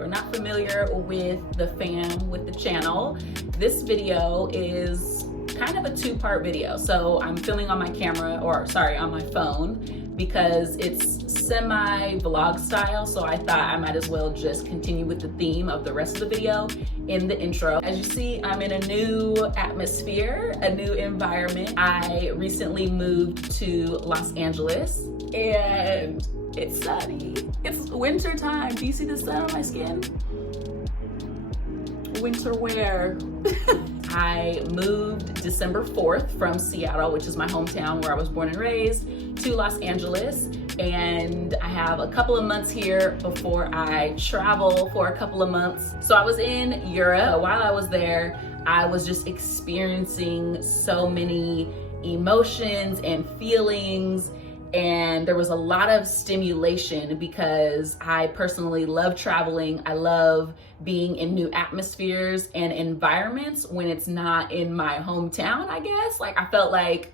you are not familiar with the fam, with the channel, this video is kind of a two-part video. So I'm filming on my camera, or sorry, on my phone, because it's semi-vlog style. So I thought I might as well just continue with the theme of the rest of the video in the intro. As you see, I'm in a new atmosphere, a new environment. I recently moved to Los Angeles and it's sunny. It's winter time. Do you see the sun on my skin? Winter wear. I moved December 4th from Seattle, which is my hometown where I was born and raised, to Los Angeles. And I have a couple of months here before I travel for a couple of months. So I was in Europe. While I was there, I was just experiencing so many emotions and feelings, and there was a lot of stimulation because I personally love traveling. I love being in new atmospheres and environments when it's not in my hometown, I guess. Like, I felt like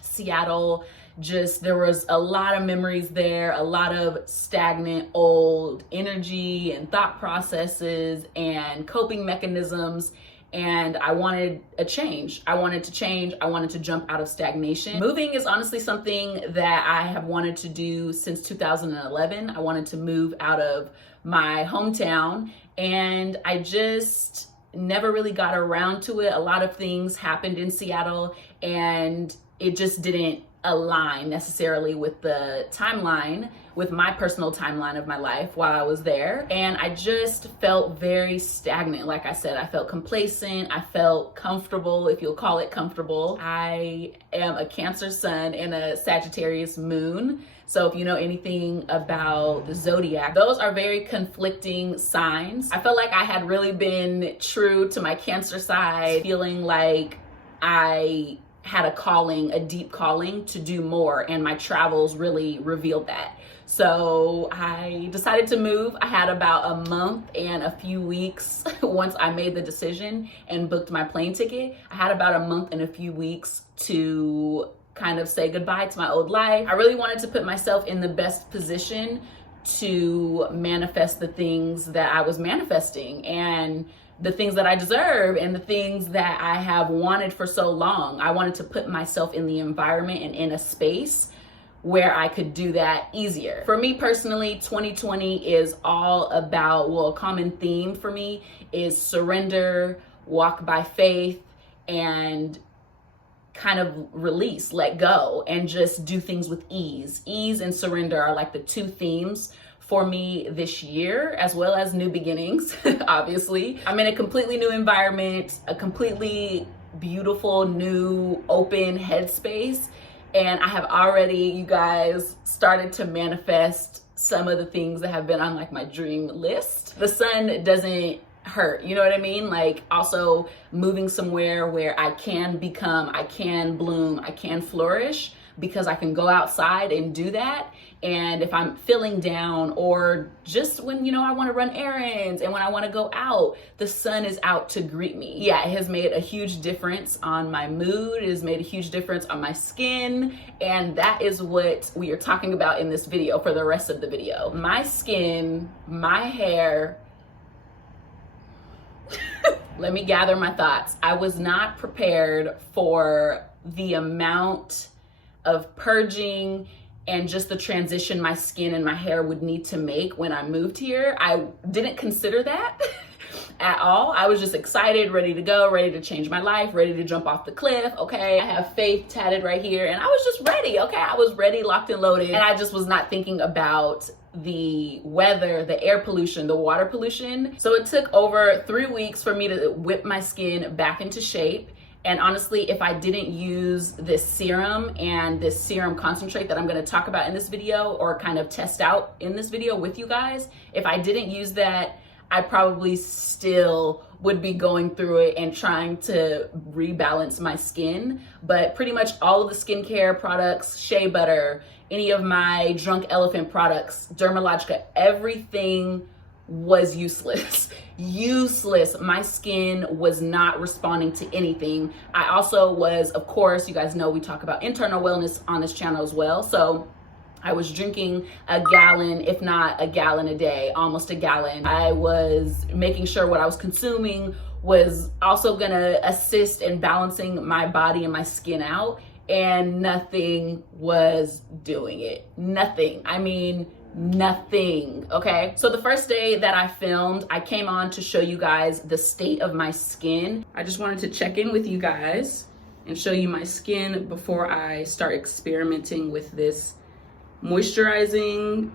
Seattle, there was a lot of memories there, a lot of stagnant old energy and thought processes and coping mechanisms. And I wanted a change. I wanted to change. I wanted to jump out of stagnation. Moving is honestly something that I have wanted to do since 2011. I wanted to move out of my hometown, and I just never really got around to it. A lot of things happened in Seattle, and it just didn't align necessarily with the timeline, with my personal timeline of my life while I was there. And I just felt very stagnant. Like I said, I felt complacent. I felt comfortable, if you'll call it comfortable. I am a Cancer sun and a Sagittarius moon. So if you know anything about the zodiac, those are very conflicting signs. I felt like I had really been true to my Cancer side, feeling like I had a calling, a deep calling to do more, and my travels really revealed that. So I decided to move. I had about a month and a few weeks once I made the decision and booked my plane ticket. I had about a month and a few weeks to kind of say goodbye to my old life. I really wanted to put myself in the best position to manifest the things that I was manifesting, and the things that I deserve, and the things that I have wanted for so long. I wanted to put myself in the environment and in a space where I could do that easier. For me personally, 2020 is all about, well, a common theme for me is surrender, walk by faith, and kind of release, let go, and just do things with ease. Ease and surrender are like the two themes for me this year, as well as new beginnings, obviously. I'm in a completely new environment, a completely beautiful, new, open headspace. And I have already, you guys, started to manifest some of the things that have been on like my dream list. The sun doesn't hurt, you know what I mean? Like, also moving somewhere where I can become, I can bloom, I can flourish, because I can go outside and do that. And if I'm feeling down, or just when, you know, I want to run errands and when I want to go out, the sun is out to greet me. Yeah, it has made a huge difference on my mood. It has made a huge difference on my skin. And that is what we are talking about in this video for the rest of the video. My skin, my hair. Let me gather my thoughts. I was not prepared for the amount of purging and just the transition my skin and my hair would need to make when I moved here. I didn't consider that at all. I was just excited, ready to go, ready to change my life, ready to jump off the cliff. Okay, I have faith tatted right here, and I was just ready. Okay, I was ready, locked and loaded, and I just was not thinking about the weather, the air pollution, the water pollution. So it took over 3 weeks for me to whip my skin back into shape. And honestly, if I didn't use this serum and this serum concentrate that I'm gonna talk about in this video, or kind of test out in this video with you guys, if I didn't use that, I probably still would be going through it and trying to rebalance my skin. But pretty much all of the skincare products, shea butter, any of my Drunk Elephant products, Dermalogica, everything was useless. Useless. My skin was not responding to anything. I also was, of course, you guys know we talk about internal wellness on this channel as well. So I was drinking a gallon, if not a gallon a day, almost a gallon. I was making sure what I was consuming was also gonna assist in balancing my body and my skin out, and nothing was doing it. Nothing. I mean, nothing, okay? So the first day that I filmed, I came on to show you guys the state of my skin. I just wanted to check in with you guys and show you my skin before I start experimenting with this moisturizing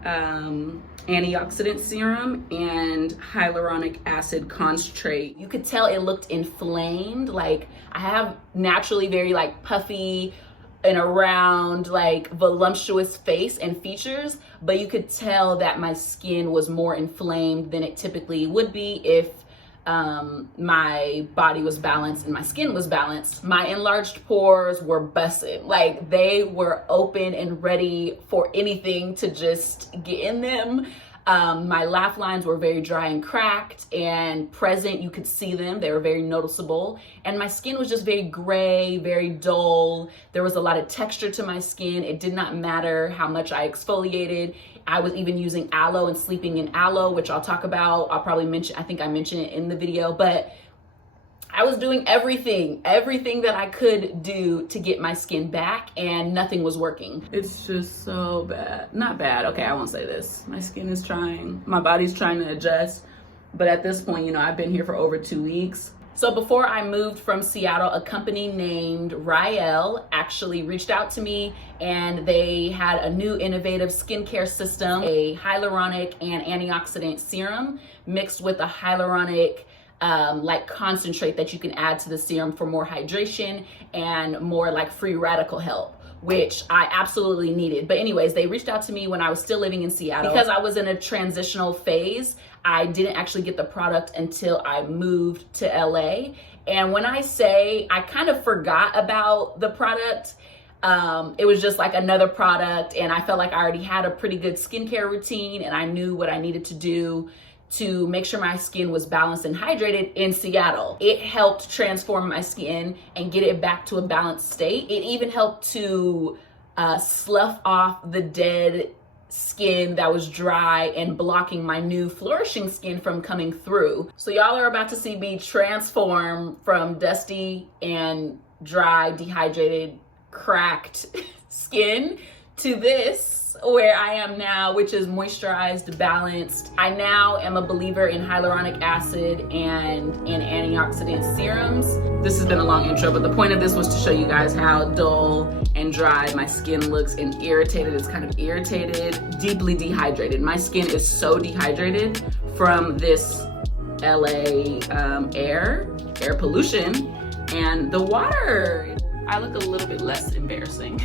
antioxidant serum and hyaluronic acid concentrate. You could tell it looked inflamed. Like, I have naturally very like puffy and a round, like voluptuous face and features, but you could tell that my skin was more inflamed than it typically would be if my body was balanced and my skin was balanced. My enlarged pores were busted. Like, they were open and ready for anything to just get in them. My laugh lines were very dry and cracked and present. You could see them. They were very noticeable. And my skin was just very gray, very dull. There was a lot of texture to my skin. It did not matter how much I exfoliated. I was even using aloe and sleeping in aloe, which I'll talk about. I'll probably mention, I think I mentioned it in the video, but I was doing everything that I could do to get my skin back, and nothing was working. It's just so bad. Not bad, okay, I won't say this. My skin is trying, my body's trying to adjust, but at this point, you know, I've been here for over 2 weeks. So before I moved from Seattle, a company named Rael actually reached out to me, and they had a new innovative skincare system, a hyaluronic and antioxidant serum mixed with a hyaluronic like concentrate that you can add to the serum for more hydration and more like free radical help, which I absolutely needed. But anyways, they reached out to me when I was still living in Seattle. Because I was in a transitional phase, I didn't actually get the product until I moved to LA. And when I say I kind of forgot about the product, it was just like another product, and I felt like I already had a pretty good skincare routine, and I knew what I needed to do to make sure my skin was balanced and hydrated in Seattle. It helped transform my skin and get it back to a balanced state. It even helped to slough off the dead skin that was dry and blocking my new flourishing skin from coming through. So y'all are about to see me transform from dusty and dry, dehydrated, cracked skin to this where I am now, which is moisturized, balanced. I now am a believer in hyaluronic acid and in antioxidant serums. This has been a long intro, but the point of this was to show you guys how dull and dry my skin looks and irritated. It's kind of irritated, deeply dehydrated. My skin is so dehydrated from this LA air pollution and the water. I look a little bit less embarrassing.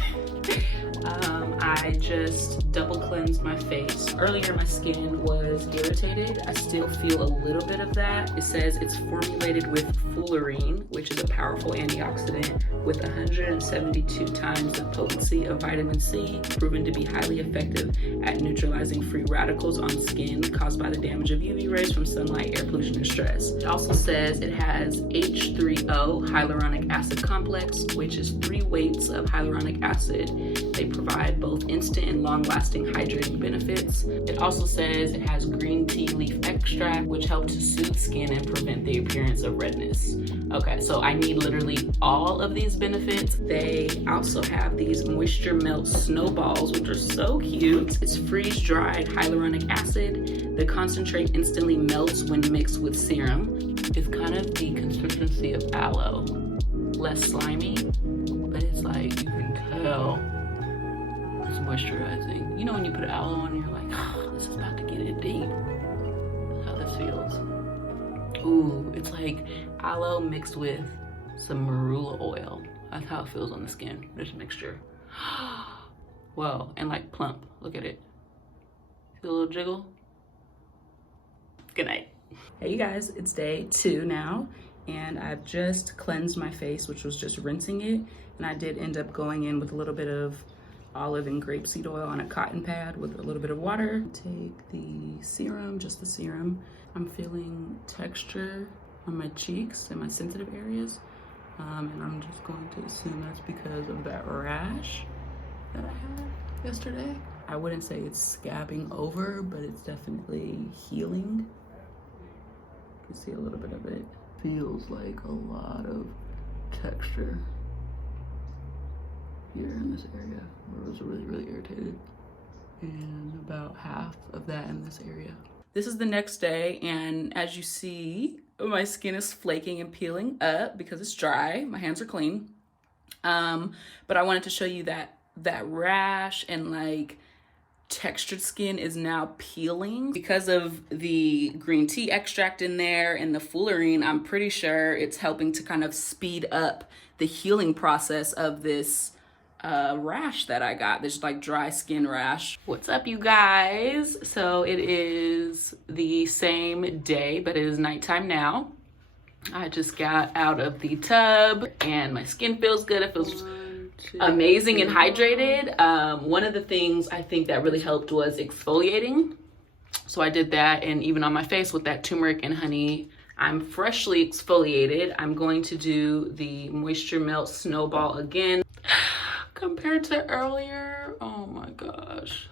I just double cleansed my face. Earlier, my skin was irritated. I still feel a little bit of that. It says it's formulated with fullerene, which is a powerful antioxidant with 172 times the potency of vitamin C, proven to be highly effective at neutralizing free radicals on skin caused by the damage of UV rays from sunlight, air pollution, and stress. It also says it has H3O hyaluronic acid complex, which is 3 weights of hyaluronic acid. They provide both instant and long-lasting hydrating benefits. It also says it has green tea leaf extract, which helps to soothe skin and prevent the appearance of redness. Okay, so I need literally all of these benefits. They also have these moisture melt snowballs, which are so cute. It's freeze-dried hyaluronic acid. The concentrate instantly melts when mixed with serum. It's kind of the consistency of aloe. Less slimy, but it's like, you can tell it's moisturizing. You know when you put aloe on and you're like, oh, this is about to get it deep. That's how this feels. Ooh, it's like aloe mixed with some marula oil. That's how it feels on the skin, this mixture. Whoa, and like plump, look at it. Feel a little jiggle? Good night. Hey you guys, it's day 2 now, and I've just cleansed my face, which was just rinsing it, and I did end up going in with a little bit of olive and grapeseed oil on a cotton pad with a little bit of water. Take the serum, just the serum. I'm feeling texture on my cheeks and my sensitive areas, and I'm just going to assume that's because of that rash that I had yesterday. I wouldn't say it's scabbing over, but it's definitely healing. You can see a little bit of it. Feels like a lot of texture here in this area where it was really irritated, and about half of that in this area. This is the next day, and as you see, my skin is flaking and peeling up because it's dry. My hands are clean. But I wanted to show you that rash and like textured skin is now peeling because of the green tea extract in there and the fullerene. I'm pretty sure it's helping to kind of speed up the healing process of this rash that I got, this like dry skin rash. What's up, you guys? So it is the same day, but it is nighttime now. I just got out of the tub and my skin feels good. It feels amazing and hydrated. One of the things I think that really helped was exfoliating. So I did that, and even on my face with that turmeric and honey, I'm freshly exfoliated. I'm going to do the Moisture Melt Snowball again. Compared to earlier, oh my gosh.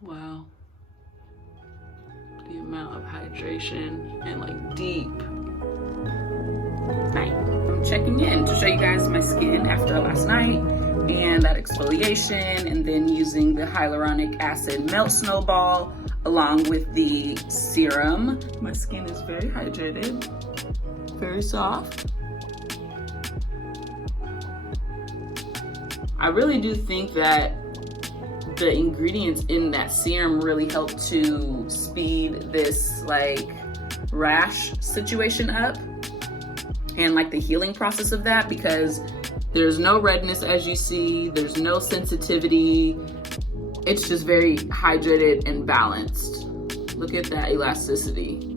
Wow. The amount of hydration and like deep. Night. I'm checking in to show you guys my skin after last night and that exfoliation, and then using the hyaluronic acid melt snowball along with the serum. My skin is very hydrated, very soft. I really do think that the ingredients in that serum really help to speed this like rash situation up and like the healing process of that, because there's no redness as you see, there's no sensitivity. It's just very hydrated and balanced. Look at that elasticity.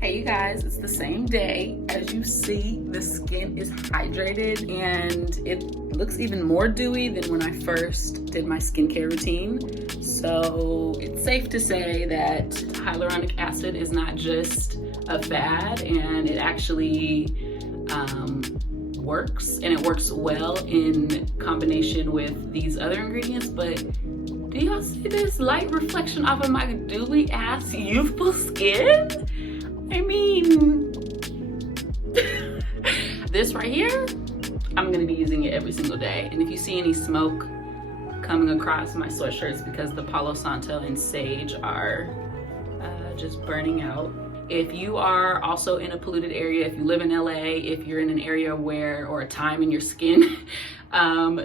Hey you guys, it's the same day. As you see, the skin is hydrated and it looks even more dewy than when I first did my skincare routine. So it's safe to say that hyaluronic acid is not just a fad, and it actually works, and it works well in combination with these other ingredients. But do y'all see this light reflection off of my dewy ass youthful skin? I mean, this right here, I'm gonna be using it every single day. And if you see any smoke coming across my sweatshirts, because the Palo Santo and sage are just burning out. If you are also in a polluted area, if you live in LA, if you're in an area where, or a time in your skin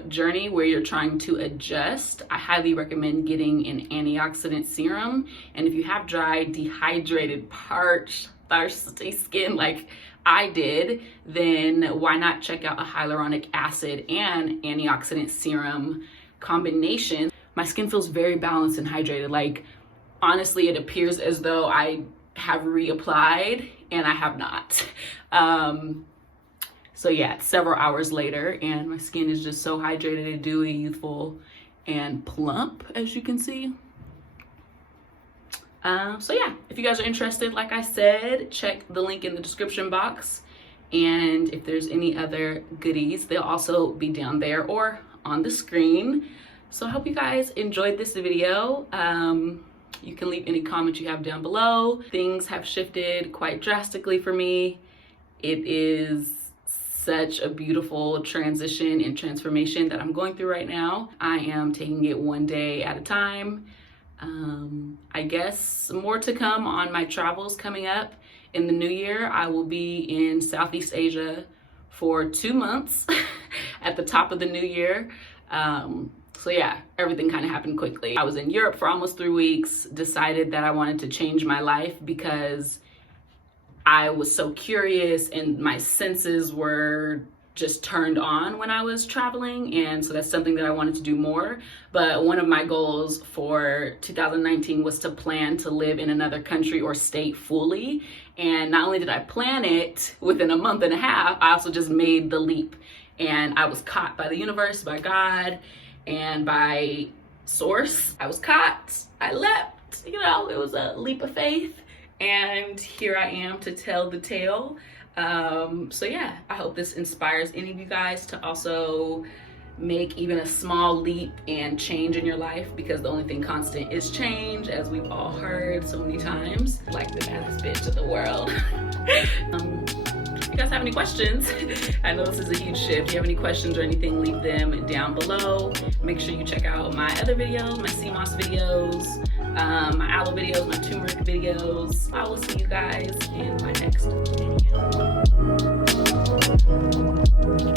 journey where you're trying to adjust, I highly recommend getting an antioxidant serum. And if you have dry, dehydrated, parched, thirsty skin like I did, then why not check out a hyaluronic acid and antioxidant serum combination. My skin feels very balanced and hydrated. Like, honestly, it appears as though I have reapplied, and I have not. So yeah, it's several hours later and my skin is just so hydrated, dewy, youthful, and plump, as you can see. So yeah, if you guys are interested, like I said, check the link in the description box. And if there's any other goodies, they'll also be down there or on the screen. So I hope you guys enjoyed this video. You can leave any comments you have down below. Things have shifted quite drastically for me. It is such a beautiful transition and transformation that I'm going through right now. I am taking it one day at a time. I guess more to come on my travels coming up. In the new year, I will be in Southeast Asia for 2 months at the top of the new year. So yeah, everything kind of happened quickly. I was in Europe for almost 3 weeks, decided that I wanted to change my life because I was so curious and my senses were just turned on when I was traveling. And so that's something that I wanted to do more. But one of my goals for 2019 was to plan to live in another country or state fully. And not only did I plan it within a month and a half, I also just made the leap. And I was caught by the universe, by God, and by source. I was caught, I leapt, you know, it was a leap of faith. And here I am to tell the tale. So yeah, I hope this inspires any of you guys to also make even a small leap and change in your life, because the only thing constant is change, as we've all heard so many times. Like the baddest bitch of the world. If you guys have any questions, I know this is a huge shift. If you have any questions or anything, leave them down below. Make sure you check out my other videos, my sea moss videos, my aloe videos, my turmeric videos. I will see you guys in my next video.